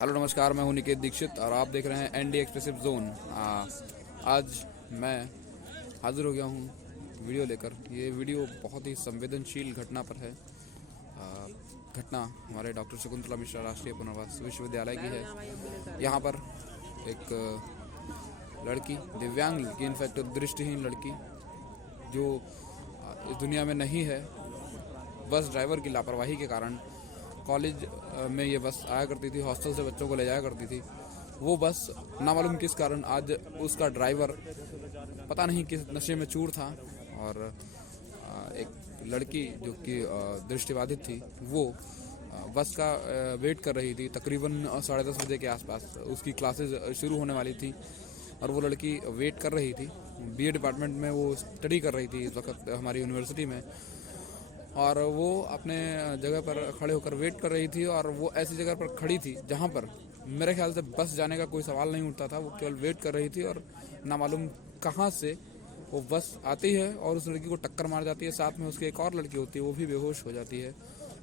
Hello नमस्कार, मैं हूं निकेत दीक्षित और आप देख रहे हैं एनडी एक्सप्रेसिव जोन। आज मैं हाजिर हो गया हूं वीडियो लेकर। ये वीडियो बहुत ही संवेदनशील घटना पर है। घटना हमारे डॉक्टर शकुंतला मिश्रा राष्ट्रीय पुनर्वास विश्वविद्यालय की है। यहाँ पर एक लड़की, दिव्यांग लड़की, इनफैक्ट दृष्टिहीन लड़की, जो इस दुनिया में नहीं है, बस ड्राइवर की लापरवाही के कारण कॉलेज में ये बस आया करती थी, हॉस्टल से बच्चों को ले जाया करती थी। वो बस ना मालूम किस कारण आज उसका ड्राइवर पता नहीं किस नशे में चूर था, और एक लड़की जो कि दृष्टिबाधित थी, वो बस का वेट कर रही थी। तकरीबन 10:30 बजे के आसपास उसकी क्लासेस शुरू होने वाली थी और वो लड़की वेट कर रही थी। बीए डिपार्टमेंट में वो स्टडी कर रही थी इस वक्त हमारी यूनिवर्सिटी में, और वो अपने जगह पर खड़े होकर वेट कर रही थी। और वो ऐसी जगह पर खड़ी थी जहाँ पर मेरे ख्याल से बस जाने का कोई सवाल नहीं उठता था। वो केवल वेट कर रही थी और ना मालूम कहाँ से वो बस आती है और उस लड़की को टक्कर मार जाती है। साथ में उसकी एक और लड़की होती है, वो भी बेहोश हो जाती है।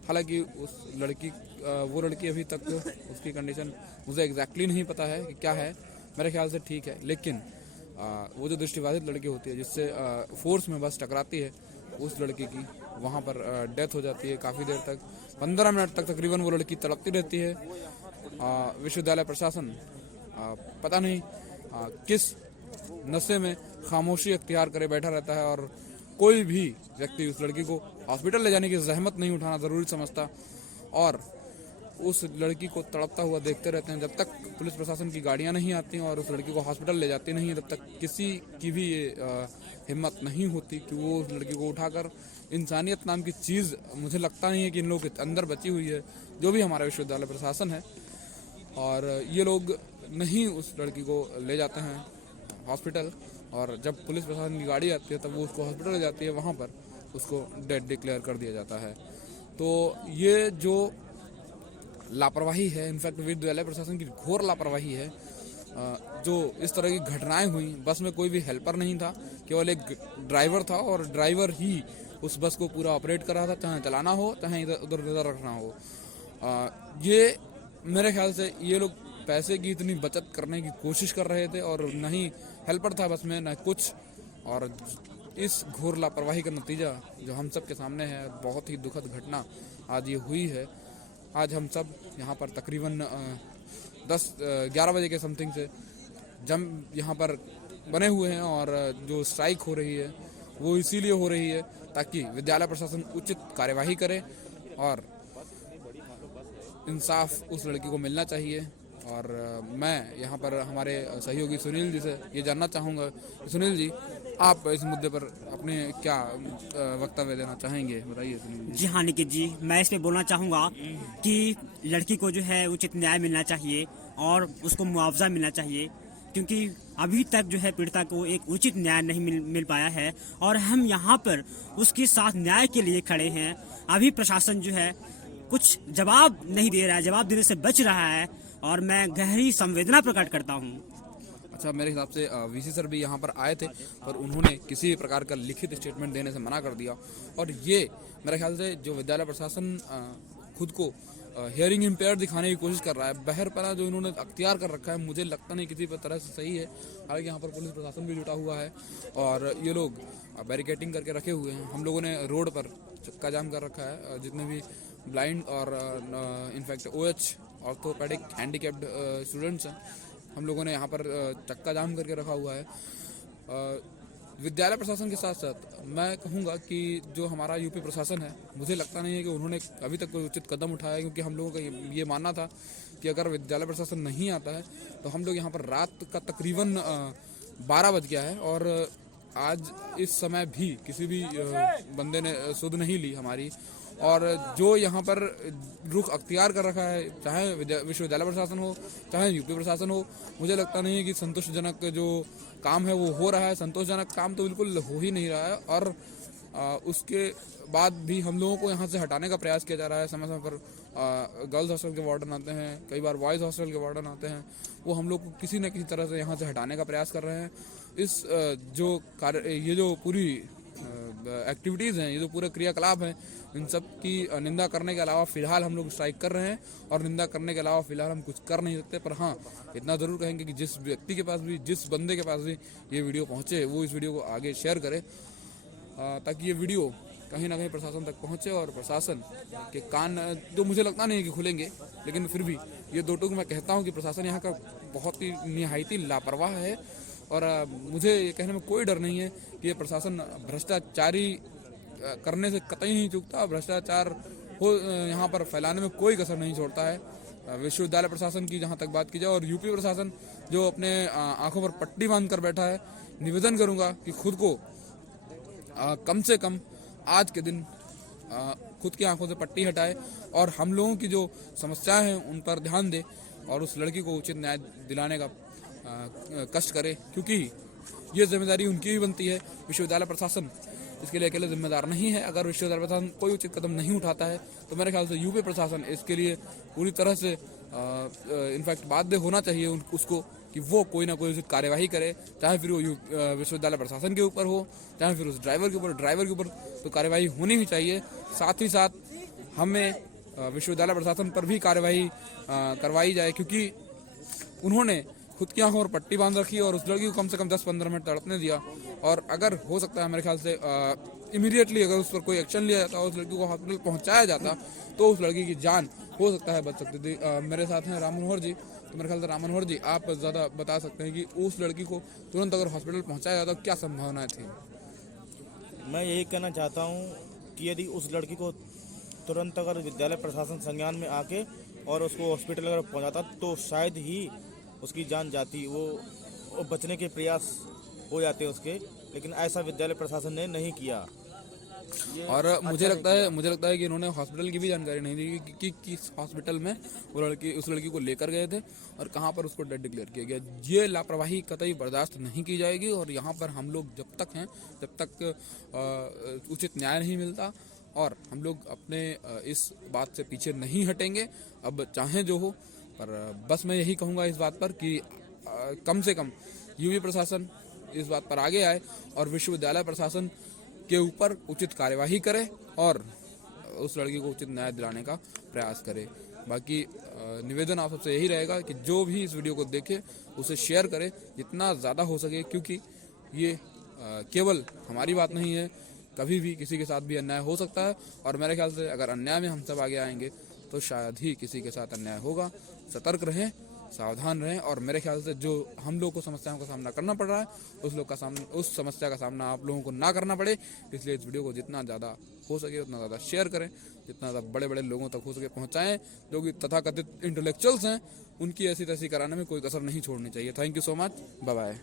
हालांकि वो लड़की अभी तक उसकी कंडीशन मुझे एग्जैक्टली नहीं पता है कि क्या है। मेरे ख्याल से ठीक है, लेकिन वो जो दृष्टिबाधित लड़की होती है जिससे फोर्स में बस टकराती है, उस लड़की की वहाँ पर डेथ हो जाती है। काफ़ी देर तक, 15 मिनट तक तकरीबन वो लड़की तड़पती रहती है। विश्वविद्यालय प्रशासन पता नहीं किस नशे में खामोशी अख्तियार करे बैठा रहता है, और कोई भी व्यक्ति उस लड़की को हॉस्पिटल ले जाने की जहमत नहीं उठाना ज़रूरी समझता, और उस लड़की को तड़पता हुआ देखते रहते हैं। जब तक पुलिस प्रशासन की गाड़ियां नहीं आती और उस लड़की को हॉस्पिटल ले जाती नहीं है, तब तक किसी की भी ये हिम्मत नहीं होती कि वो उस लड़की को उठाकर, इंसानियत नाम की चीज़ मुझे लगता नहीं है कि इन लोगों के अंदर बची हुई है, जो भी हमारा विश्वविद्यालय प्रशासन है। और ये लोग नहीं उस लड़की को ले जाते हैं हॉस्पिटल, और जब पुलिस प्रशासन की गाड़ी आती है तब वो उसको हॉस्पिटल ले जाती है, वहाँ पर उसको डेड डिक्लेयर कर दिया जाता है। तो ये जो लापरवाही है, इनफैक्ट विश्वविद्यालय प्रशासन की घोर लापरवाही है। जो इस तरह की घटनाएं हुई, बस में कोई भी हेल्पर नहीं था, केवल एक ड्राइवर था, और ड्राइवर ही उस बस को पूरा ऑपरेट कर रहा था, चाहे चलाना हो चाहे इधर उधर नजर रखना हो। ये मेरे ख्याल से ये लोग पैसे की इतनी बचत करने की कोशिश कर रहे थे, और न ही हेल्पर था बस में, न कुछ। और इस घोर लापरवाही का नतीजा जो हम सब के सामने है, बहुत ही दुखद घटना आज ये हुई है। आज हम सब यहाँ पर तकरीबन 10-11 बजे के समथिंग से यहाँ पर बने हुए हैं, और जो स्ट्राइक हो रही है वो इसीलिए हो रही है ताकि विद्यालय प्रशासन उचित कार्यवाही करे, और इंसाफ उस लड़की को मिलना चाहिए। और मैं यहाँ पर हमारे सहयोगी सुनील जी से ये जानना चाहूँगा, सुनील जी, आप इस मुद्दे पर अपने क्या वक्तव्य देना चाहेंगे, बताइए सुनील जी। जी हाँ निकित जी, मैं इस पे बोलना चाहूँगा कि लड़की को जो है उचित न्याय मिलना चाहिए और उसको मुआवजा मिलना चाहिए, क्योंकि अभी तक जो है पीड़िता को एक उचित न्याय नहीं मिल पाया है, और हम यहाँ पर उसके साथ न्याय के लिए खड़े हैं। अभी प्रशासन जो है कुछ जवाब नहीं दे रहा है, जवाब देने से बच रहा है, और मैं गहरी संवेदना प्रकट करता हूँ। अच्छा, मेरे हिसाब से वीसी सर भी यहाँ पर आए थे, पर उन्होंने किसी भी प्रकार का लिखित स्टेटमेंट देने से मना कर दिया। और ये मेरे ख्याल से जो विद्यालय प्रशासन खुद को हियरिंग इम्पेयर दिखाने की कोशिश कर रहा है, बहरपना जो इन्होंने अख्तियार कर रखा है, मुझे लगता नहीं किसी तरह से सही है। हालांकि यहाँ पर पुलिस प्रशासन भी जुटा हुआ है, और ये लोग बैरिकेटिंग करके रखे हुए हैं। हम लोगों ने रोड पर चक्का जाम कर रखा है, जितने भी ब्लाइंड और in fact OH orthopaedic handicapped students हैं, हम लोगों ने यहाँ पर चक्का जाम करके रखा हुआ है। विद्यालय प्रशासन के साथ साथ मैं कहूँगा कि जो हमारा यूपी प्रशासन है, मुझे लगता नहीं है कि उन्होंने अभी तक कोई उचित कदम उठाया है, क्योंकि हम लोगों का ये मानना था कि अगर विद्यालय प्रशासन नहीं आता है तो हम लोग यहाँ पर रात का तकरीबन 12 बज गया है, और आज इस समय भी किसी भी बंदे ने सुध नहीं ली हमारी। और जो यहाँ पर रुख अख्तियार कर रखा है, चाहे विश्वविद्यालय प्रशासन हो चाहे यूपी प्रशासन हो, मुझे लगता नहीं है कि संतोषजनक जो काम है वो हो रहा है। संतोषजनक काम तो बिल्कुल हो ही नहीं रहा है, और उसके बाद भी हम लोगों को यहाँ से हटाने का प्रयास किया जा रहा है। समय समय पर गर्ल्स हॉस्टल के वार्डन आते हैं, कई बार बॉयज़ हॉस्टल के वार्डन आते हैं, वो हम लोग को किसी न किसी तरह से यहाँ से हटाने का प्रयास कर रहे हैं। इस जो कार्य, ये जो पूरी एक्टिविटीज़ हैं, ये जो पूरे क्रियाकलाप हैं, इन सब की निंदा करने के अलावा फ़िलहाल हम लोग स्ट्राइक कर रहे हैं। और निंदा करने के अलावा फ़िलहाल हम कुछ कर नहीं सकते। पर हाँ, इतना ज़रूर कहेंगे कि जिस व्यक्ति के पास भी, जिस बंदे के पास भी ये वीडियो पहुँचे, वो इस वीडियो को आगे शेयर करे, ताकि ये वीडियो कहीं ना कहीं प्रशासन तक पहुँचे और प्रशासन के कान, जो मुझे लगता नहीं है कि खुलेंगे, लेकिन फिर भी ये दो टूक मैं कहता हूँ कि प्रशासन यहाँ का बहुत ही निहायती लापरवाह है। और मुझे ये कहने में कोई डर नहीं है कि ये प्रशासन भ्रष्टाचारी करने से कतई नहीं चूकता। भ्रष्टाचार हो यहाँ पर फैलाने में कोई कसर नहीं छोड़ता है। विश्वविद्यालय प्रशासन की जहाँ तक बात की जाए और यूपी प्रशासन जो अपने आंखों पर पट्टी बांध कर बैठा है, निवेदन करूँगा कि खुद को कम से कम आज के दिन खुद की आंखों से पट्टी हटाए और हम लोगों की जो समस्याएं हैं उन पर ध्यान दे और उस लड़की को उचित न्याय दिलाने का कष्ट करे, क्योंकि ये जिम्मेदारी उनकी भी बनती है। विश्वविद्यालय प्रशासन इसके लिए अकेले जिम्मेदार नहीं है। अगर विश्वविद्यालय प्रशासन कोई उचित कदम नहीं उठाता है तो मेरे ख्याल से यूपी प्रशासन इसके लिए पूरी तरह से इनफैक्ट बाध्य होना चाहिए उसको कि वो कोई ना कोई उचित कार्यवाही करे, चाहे फिर वो विश्वविद्यालय प्रशासन के ऊपर हो, चाहे फिर उस ड्राइवर के ऊपर तो कार्यवाही होनी ही चाहिए। साथ ही साथ हमें विश्वविद्यालय प्रशासन पर भी कार्यवाही करवाई जाए, क्योंकि उन्होंने खुद की आंखों पर पट्टी बांध रखी और उस लड़की को कम से कम 10-15 मिनट तड़पने दिया। और अगर हो सकता है मेरे ख्याल से इमीडिएटली अगर उस पर कोई एक्शन लिया जाता, उस लड़की को हॉस्पिटल पहुंचाया जाता, तो उस लड़की की जान हो सकता है बच सकती थी। मेरे साथ हैं राम मनोहर जी, तो मेरे ख्याल से राम मनोहर जी आप ज़्यादा बता सकते हैं कि उस लड़की को तुरंत अगर हॉस्पिटल पहुँचाया जाता क्या संभावनाएँ थी। मैं यही कहना चाहता हूँ कि यदि उस लड़की को तुरंत अगर विद्यालय प्रशासन संज्ञान में आके और उसको हॉस्पिटल अगर पहुँचाता तो शायद ही उसकी जान जाती, वो बचने के प्रयास हो जाते उसके, लेकिन ऐसा विद्यालय प्रशासन ने नहीं किया। और मुझे लगता है कि इन्होंने हॉस्पिटल की भी जानकारी नहीं दी कि किस हॉस्पिटल में वो उस लड़की को लेकर गए थे और कहां पर उसको डेड डिक्लेयर किया गया। ये लापरवाही कतई बर्दाश्त नहीं की जाएगी और यहाँ पर हम लोग जब तक उचित न्याय नहीं मिलता और हम लोग अपने इस बात से पीछे नहीं हटेंगे। अब चाहे जो हो, पर बस मैं यही कहूँगा इस बात पर कि कम से कम यूपी प्रशासन इस बात पर आगे आए और विश्वविद्यालय प्रशासन के ऊपर उचित कार्यवाही करे और उस लड़की को उचित न्याय दिलाने का प्रयास करे। बाकी निवेदन आप सबसे यही रहेगा कि जो भी इस वीडियो को देखे उसे शेयर करे जितना ज़्यादा हो सके, क्योंकि ये केवल हमारी बात नहीं है, कभी भी किसी के साथ भी अन्याय हो सकता है। और मेरे ख्याल से अगर अन्याय में हम सब आगे आएंगे तो शायद ही किसी के साथ अन्याय होगा। सतर्क रहें, सावधान रहें और मेरे ख्याल से जो हम लोग को समस्याओं का सामना करना पड़ रहा है उस समस्या का सामना आप लोगों को ना करना पड़े, इसलिए इस वीडियो को जितना ज़्यादा हो सके उतना ज़्यादा शेयर करें, जितना ज़्यादा बड़े बड़े लोगों तक हो सके पहुँचाएँ। जो कि तथाकथित इंटेलेक्चुअल्स हैं उनकी ऐसी तैसी कराने में कोई कसर नहीं छोड़नी चाहिए। Thank you so much, bye bye.